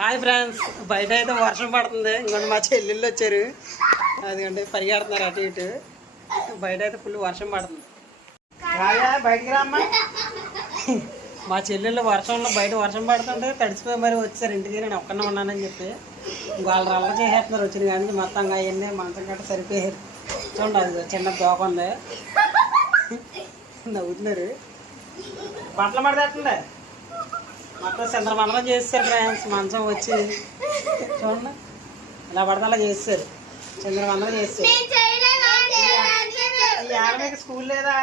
Hi friends, బయట అయితే వర్షం పడుతుంది. ఇంకొంచెం మా చెల్లెళ్ళు వచ్చారు, అదిగంటే పరిగెడుతున్నారు అటు ఇటు. బయట అయితే ఫుల్ వర్షం పడుతుంది. బయటికి రామ్మా. మా చెల్లెళ్ళు వర్షంలో బయట వర్షం పడుతుంటే తడిసిపోయి మరి వచ్చారు ఇంటికి. నేను ఒక్కనే ఉన్నానని చెప్పి వాళ్ళు రల్ల చేసేస్తున్నారు. వచ్చిన కానీ మొత్తం అవన్నీ మంచం గట్ట సరిపోయారు. చూడండి, అది చిన్న దోక ఉంది, నవ్వుతున్నారు. బట్టలు పడదేస్తుంది మొత్తం చంద్రమండలం చేస్తారు ఫ్రెండ్స్. మంచం వచ్చి చూడండి ఇలా పడితే అలా చేస్తారు, చంద్రమండలం చేస్తారు. ఇవాళ మీకు స్కూల్ లేదా?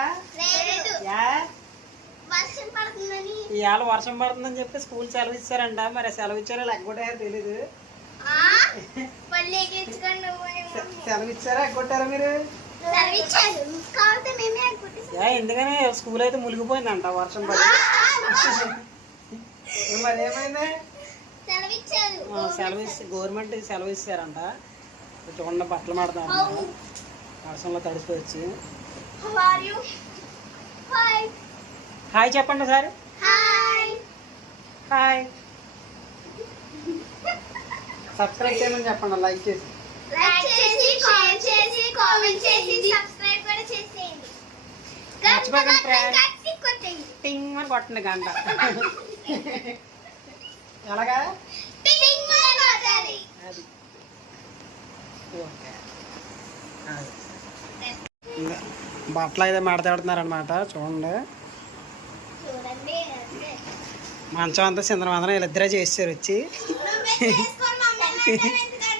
ఇవాళ వర్షం పడుతుందని చెప్పి స్కూల్ సెలవు ఇచ్చారంట. మరి సెలవు ఇచ్చారో ఎగ్గొట్టారో తెలీదు. సెలవు ఇచ్చారా ఎగ్గొట్టారా మీరు? ఎందుకని స్కూల్ అయితే మునిగిపోయిందంట వర్షం పడి. మరి ఏమైంది? సెలవు ఇచ్చి గవర్నమెంట్ సెలవు ఇచ్చారంట. చూడండి బట్టలు మాడతారు వర్షంలో తడిసిపోవచ్చు. హాయ్ చెప్పండి సార్. హాయ్, సబ్స్క్రైబ్ చేయమని చెప్పండి, లైక్ చేసి మర్చిపోకండి ఫ్రెండ్స్. టింగ్ అని కొట్టండి గంట. ఎలాగా? అది బట్టలు అయితే మడతాడుతున్నారు అనమాట. చూడండి మంచం అంతా చిందరమందరం వీళ్ళిద్దరే చేస్తారు. వచ్చి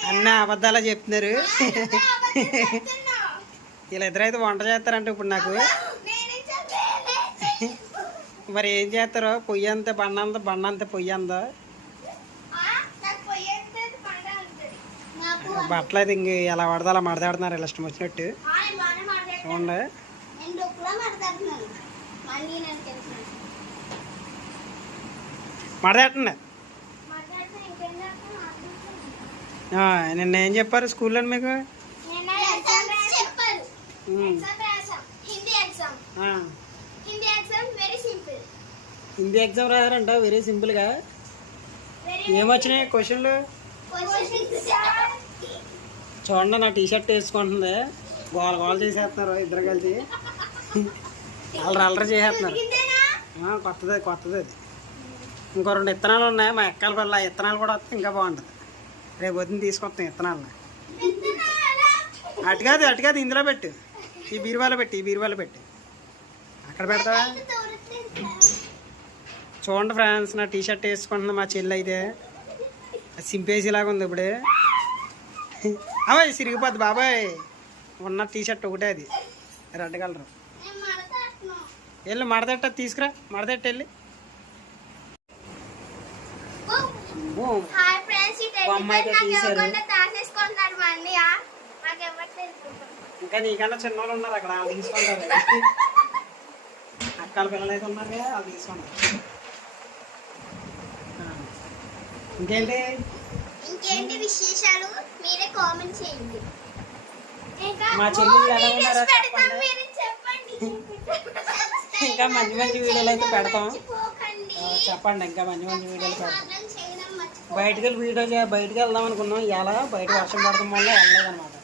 అన్నీ అబద్ధాలు చెప్తున్నారు. వీళ్ళిద్దరు అయితే వంట చేస్తారంట ఇప్పుడు నాకు. మరి ఏం చేస్తారో? పొయ్యి అంతే బండ అంతే పొయ్యి అంతా. బట్టలు అయితే ఇంక ఎలా పడతా అలా మడతాడుతున్నారు ఇలా ఇష్టం వచ్చినట్టు. చూడండి మడతాటండి. నిన్న ఏం చెప్పారు స్కూల్లో మీకు? హిందీ ఎగ్జామ్ రాయారంట, వెరీ సింపుల్గా. ఏమొచ్చినాయి క్వశ్చన్లు? చూడండి నా టీషర్ట్ వేసుకుంటుంది, గోల గోల చేసేస్తున్నారు ఇద్దరు కలిసి. అల్లరి చేసేస్తున్నారు. కొత్తది అది. ఇంకో 2 విత్తనాలు ఉన్నాయి మా ఎక్కల వల్ల. విత్తనాలు కూడా వస్తే ఇంకా బాగుంటుంది. రేపు వద్దని తీసుకొస్తాం విత్తనాలు. అటు కాదు ఇందులో పెట్టు, ఈ బీరువాలో పెట్టి అక్కడ పెడతావా? చూడండి ఫ్రెండ్స్, నా టీషర్ట్ వేసుకుంటుంది మా చెల్లి. అయితే సింపేసేలాగా ఉంది ఇప్పుడు. అబ్బాయి సిరిగిపోద్ది బాబాయ్. ఉన్న టీషర్ట్ ఒకటే, అది రెడ్ కలర్. వెళ్ళి మడతెట్ట తీసుకురా, మడతెట్టు వెళ్ళి. అమ్మాయితే తీసారు. ఇంకా నీకన్నా చిన్నోళ్ళు ఉన్నారు అక్కడ, వాళ్ళు తీసుకుంటారు. అక్కల పిల్లలు అయితే ఉన్నారు కదా, వాళ్ళు తీసుకుంటారు. ఇంకేంటి విశేషాలు మీరే కామెంట్ చేయండి. మా చెల్లెళ్ళు ఎలా ఉన్నారో చెప్పండి. ఇంకా మంచి వీడియోలు అయితే పెడతాం. చెప్పండి, ఇంకా మంచి వీడియోలు పెడతాం. బయటికి వెళ్దాం అనుకున్నాం. ఇలా బయట వర్షం పడటం వల్ల వెళ్ళలేదన్నమాట.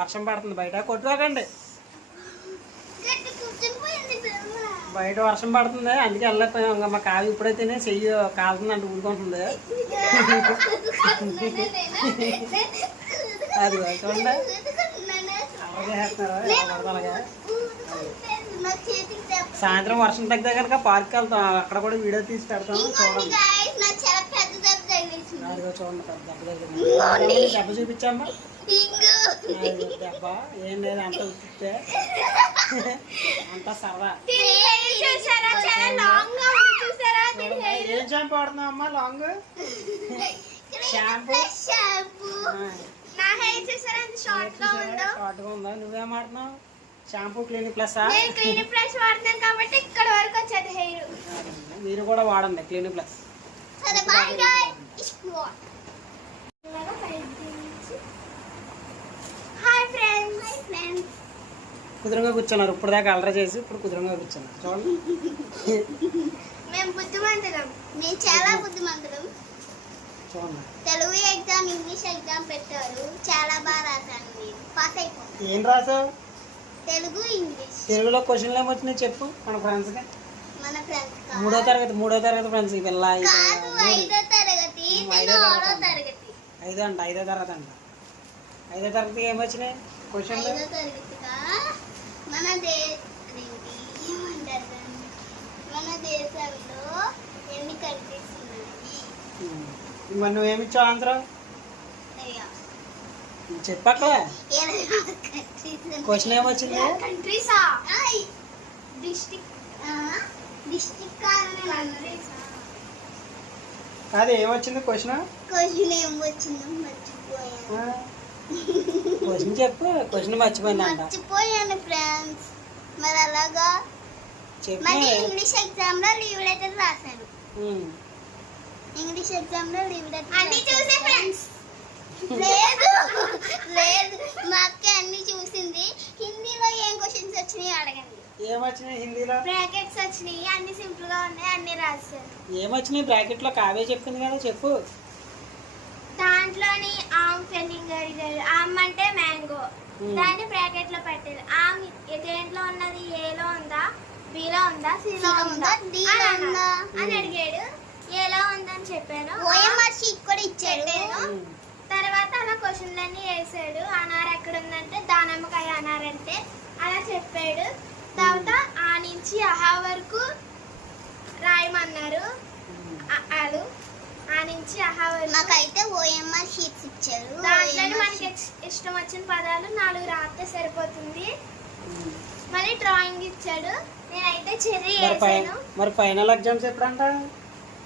వర్షం పడుతుంది బయట, కొట్టుకోకండి. బయట వర్షం పడుతుంది అందుకే వెళ్ళకపోయాం. ఇంకా మా కాలు ఇప్పుడైతేనే చెయ్యి కాలుతుంది అంటే ఊరుకుంటుంది. అది చూడండి అలాగే. సాయంత్రం వర్షం తగ్గితే కనుక పార్క్ వెళ్తాం, అక్కడ కూడా వీడియో తీసి పెడతాం. చూడండి చూడండి దెబ్బ చూపించమ్మా. దెబ్బ ఏం లేదు, అంత చూపిస్తే అంత సరదా. ఏం షాంపూ వాడుతున్నావు అమ్మా? లాంగ్ షాంపూ షార్ట్గా ఉందా? నువ్వేం వాడుతున్నావు? Shampoo clinic plus. మీరు కూడా వాడండి క్లినిక్ ప్లస్. కుదురుగా కూర్చున్నారు. ఇప్పుడు దాకా అల్లరి చేసి ఇప్పుడు కుదురుగా కూర్చున్నారు. చూడండి మేము బుద్ధిమంతులం, మేము చాలా బుద్ధిమంతులం. చూడండి. తెలుగు ఎగ్జామ్ ఇంగ్లీష్ ఎగ్జామ్ పెట్టారు, చాలా బాగా రాశాను, నేను పాస్ అయిపోయాను. ఏం రాసావు? తెలుగు ఇంగ్లీష్. తెలుగులో క్వశ్చన్లు ఏమొచ్చినాయి చెప్పు మన ఫ్రెండ్స్కి. మన ఫ్రెండ్స్ మూడో తరగతి ఫ్రెండ్స్ ఈ పిల్ల కాదు, 5వ తరగతి, నేను 6వ తరగతి. 5వ తరగతి అంట. 5వ తరగతికి ఏమొచ్చినాయి క్వశ్చన్లు? 5వ తరగతిగా మన ఏమంటారు దాన్ని? మన దేశంలో ఎన్ని కంట్రీస్ ఉన్నాయి? మరి నువ్వేమిచ్చావు ఆన్సర్ చెప్పక్క. క్వశ్చన్ ఏమొచ్చింది? కంట్రీసా? డిస్ట్రిక్ట్ కాదు ఏమొచ్చింది క్వశ్చన్? క్వశ్చన్ ఏమొచ్చిందో మర్చిపోయాను. క్వశ్చన్ చెప్పు. క్వశ్చన్ మర్చిపోయాను ఫ్రెండ్స్. మరి అలాగా మరి ఇంగ్లీష్ ఎగ్జామ్ లో లీవ్ లెటర్ రాశాను. ఇంగ్లీష్ ఎగ్జామ్ లో లీవ్ లెటర్ అన్ని చూసే ఫ్రెండ్స్. లేదు లేదు, మా అక్క అన్ని చూసింది. హిందీలో ఏం క్వశ్చన్స్ వచ్చినాయి అడగండి. ఏమొచ్చినాయి హిందీలో? బ్రాకెట్స్ వచ్చినాయి, అన్ని సింపుల్ గా ఉన్నాయి, అన్ని రాశాను. ఏమొచ్చినాయి బ్రాకెట్ లో? కావే చెప్పింది కదా, చెప్పు. దాంట్లోని ఆమ్ ఫెల్లింగ్ ఆమ్ అంటే మ్యాంగో, దాన్ని బ్రాకెట్ లో పెట్టారు. ఆమ్ దేంట్లో ఉన్నది? ఏలో ఉందా, బిలో ఉందా, సిలో ఉందా అని అడిగాడు. ఏలో ఉందని చెప్పాను. ఓఎంఆర్ షీట్ కూడా ఇచ్చాడు. తర్వాత అలా క్వశ్చన్లన్నీ వేసాడు. అనార్ ఎక్కడ ఉందంటే దానిమ్మకాయ అనార్ అంటే అలా చెప్పాడు. తర్వాత ఆ నుంచి అహా వరకు రాయమన్నారు. అలు ఆ నుంచి అహా వరకు. నాకైతే ఓఎంఆర్ షీట్స్ ఇచ్చారు. దాంట్లో మనకి ఇష్టం వచ్చిన పదాలు 4 రాస్తే సరిపోతుంది. మళ్ళీ డ్రాయింగ్ ఇచ్చాడు. నేనైతే చెర్రీ వేసాను. మరి ఫైనల్ ఎగ్జామ్స్ ఎప్పుడంట?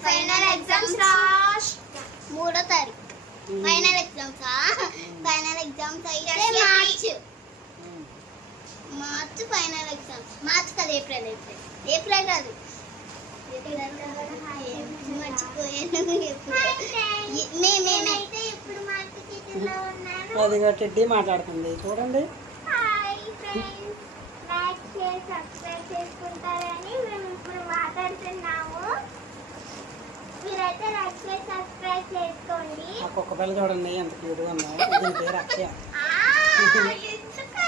ఫైనల్ ఎగ్జామ్స్ 3వ తారీఖు. ఫైనల్ ఎగ్జామ్స్ అయితే మార్చ్ ఫైనల్ ఎగ్జామ్స్. మార్చ్ కాదు, ఏప్రిల్ కాదు, అది టెడ్డీ మాట్లాడుతుంది చూడండి. సబ్స్క్రైబ్ చేసుకుంటారని మేము ఇప్పుడు మాట్లాడుతున్నాము. మీరైతే లైక్ చేసి సబ్స్క్రైబ్ చేసుకోండి. ఒక్కొక్క పిల్ల చూడండి ఎంత క్యూట్గా ఉందో. దీని పేరు అక్షయ.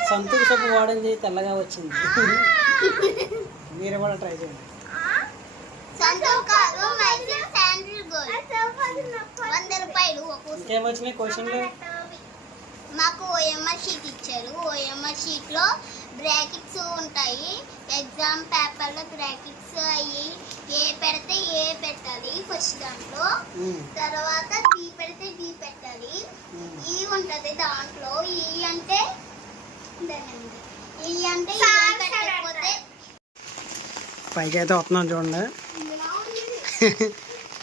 సంతూర్ సబ్బు వాడింది, తెల్లగా వచ్చింది. మీరు కూడా ట్రై చేయండి. ఇంకేమొచ్చినాయి క్వశ్చన్లు? మాకు ఓఎంఆర్ షీట్ ఇచ్చారు. ఓఎంఆర్ షీట్ లో బ్రాకెట్స్ ఉంటాయి. ఎగ్జామ్ పేపర్ లో బ్రాకెట్స్ అయ్యి ఏ పెడితే ఏ పెట్టాలి ఫస్ట్ దాంట్లో. తర్వాత డి పెడితే డి పెట్టాలి. ఈ ఉంటది దాంట్లో. ఈ అంటే పెట్టకపోతే పైకి అయితే వస్తున్నాం చూడండి.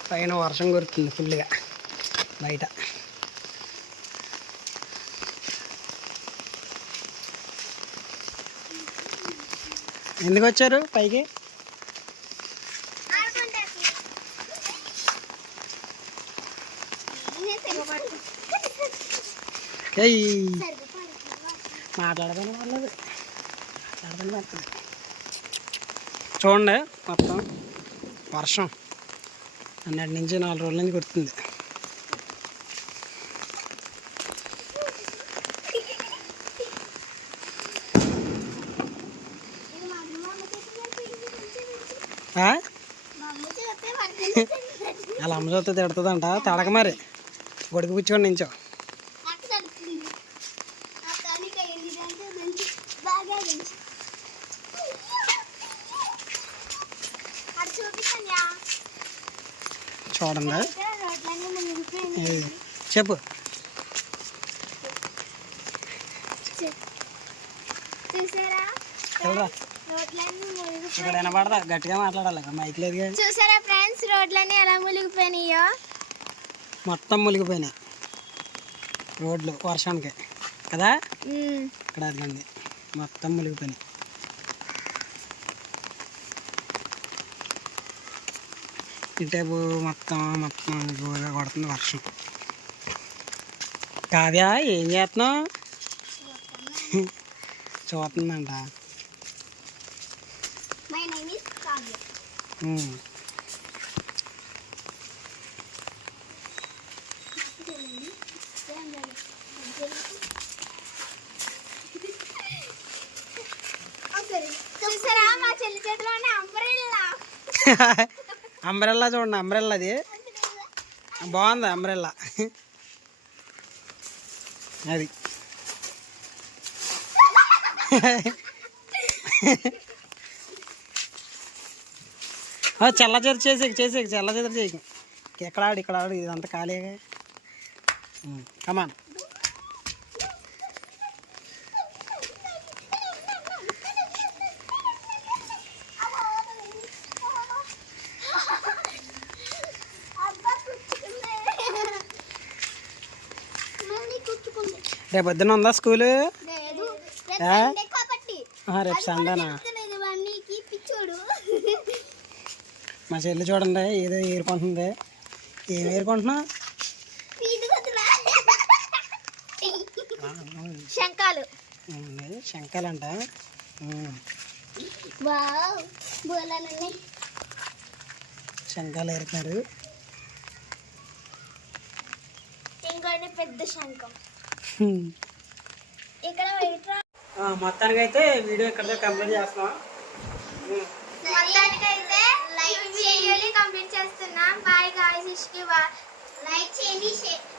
పైన వర్షం కురుతుంది ఫుల్గా బయట. ఎందుకు వచ్చారు పైకి? మాట్లాడదాని వాళ్ళది చూడండి. మొత్తం వర్షం అన్నటి నుంచి 4 రోజుల నుంచి కుడుతుంది. అలా అమ్మ చూస్తే తిడుతుందంట. తడక మరి గొడుగు పుచ్చుకొని నించో. చూడండి చెప్పు. ఇక్కడ వినపడదా? గట్టిగా మాట్లాడాలి, మైక్ లేదు. చూసారా ఫ్రెండ్స్ రోడ్లన్నీ ఎలా మునిగిపోయినాయో? మొత్తం మునిగిపోయినాయి రోడ్లు వర్షానికి కదా. ఇక్కడ అదిగండి మొత్తం మునిగిపోయినాయి. ఇటేపు మొత్తం జోరుగా కొడుతుంది వర్షం. కావ్య ఏం చేస్తున్నావు? చూస్తుందంట. చూసారా మా చెల్లి చేతిలోనే అంబ్రెల్లా. అంబ్రెల్లా చూడండి, అంబ్రెల్లా అది బాగుంది అంబ్రెల్లా. అది చల్ల చెరు చేసేకి చల్ల చెదరు చేయకు. ఎక్కడ ఆడు ఇక్కడ ఆడు, ఇదంతా ఖాళీగా. కమాన్. రేపు పొద్దున్న ఉందా స్కూలు? రేపు సండేనా? మా చెల్లి చూడండి ఏదో ఏరుకుంటుంది. ఏం ఏరుకుంటున్నా? శంఖాలు. శంఖాలంట. శంఖాలు ఏరుతున్నారు. ఇంకోటి పెద్ద శంఖం. ఇక్కడ మొత్తానికి అయితే వీడియో ఇక్కడ కంప్లీట్ చేస్తున్నాం. మొత్తానికైతే వీడియోని కంప్లీట్ చేస్తున్నాం. Bye guys. లైక్ చేయండి,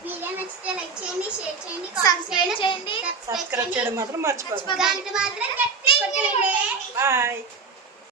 వీడియో నచ్చితే లైక్ చేయండి, షేర్ చేయండి, సబ్స్క్రైబ్ చేయండి. సబ్స్క్రైబ్ చేయడం మాత్రం మర్చిపోకండి. గంట మాత్రం కట్టేయండి. బాయ్.